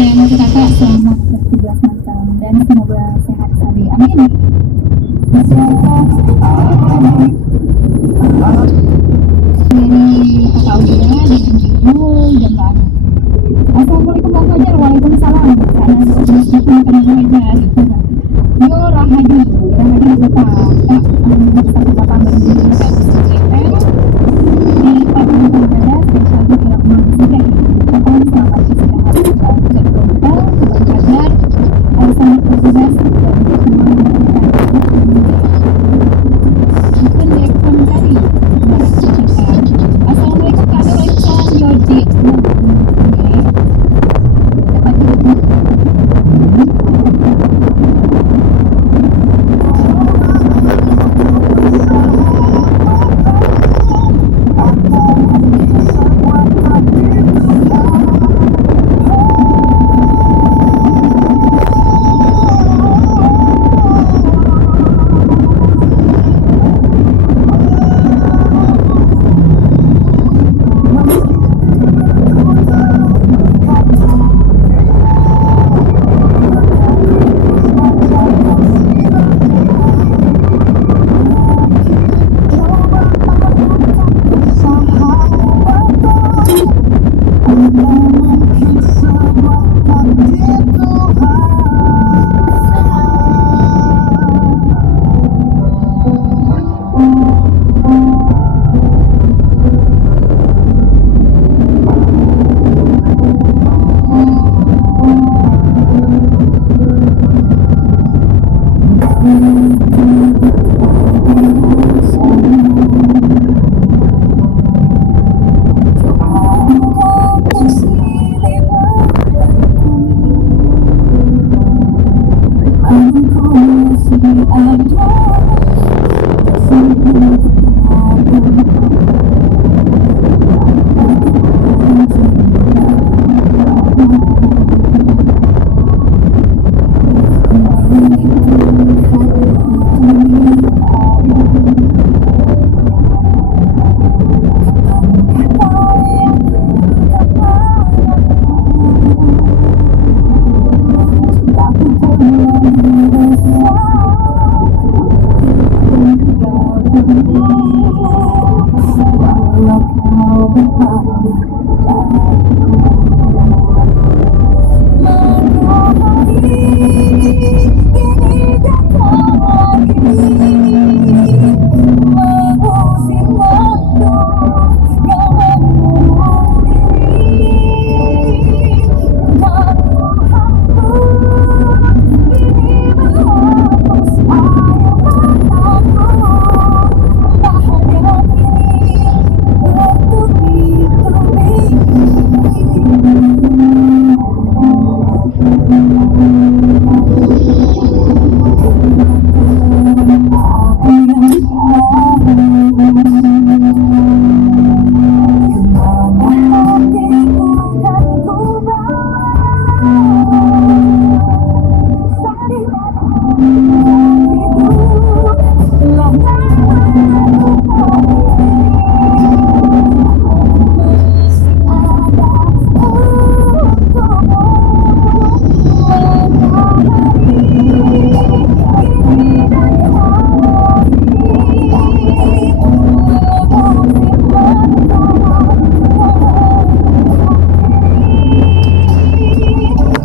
Dan untuk kakak selamat bertugas makan dan semoga sehat Sabi. Amin. Dari kakak Aulia di Junjungu dan Pak Anu. Assalamualaikum Bang Fajar. Waalaikumsalam. Keadaan bertugas makan Bang Fajar. Yo Rahadi Bapak. Kak, satu bapak berjudi kayak hotel di Padang Bada spesial di Pulau Malaysia. Mohon selamat istirahat dan cek hotel Bang Fajar. Selamat bertugas dan mungkin direkam tadi. Assalamualaikum Kak Nur. Waalaikumsalam Yoji. Dapat dulu.